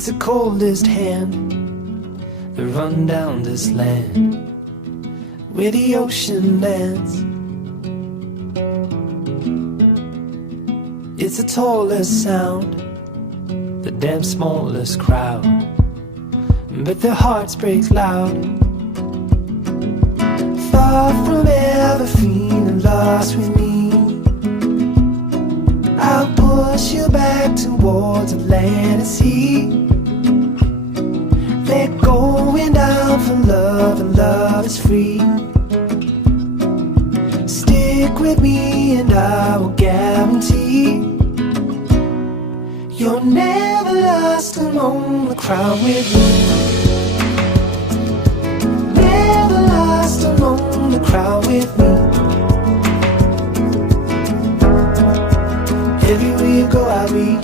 It's the coldest hand that run down this land where the ocean lands. It's the tallest sound, the damn smallest crowd, but their hearts break loud. Far from ever feeling lost with me, I'll push you back towards the land and sea. They're going down for love, and love is free. Stick with me and I will guarantee you're never lost among the crowd with me. Never lost among the crowd with me. Everywhere you go I'll be.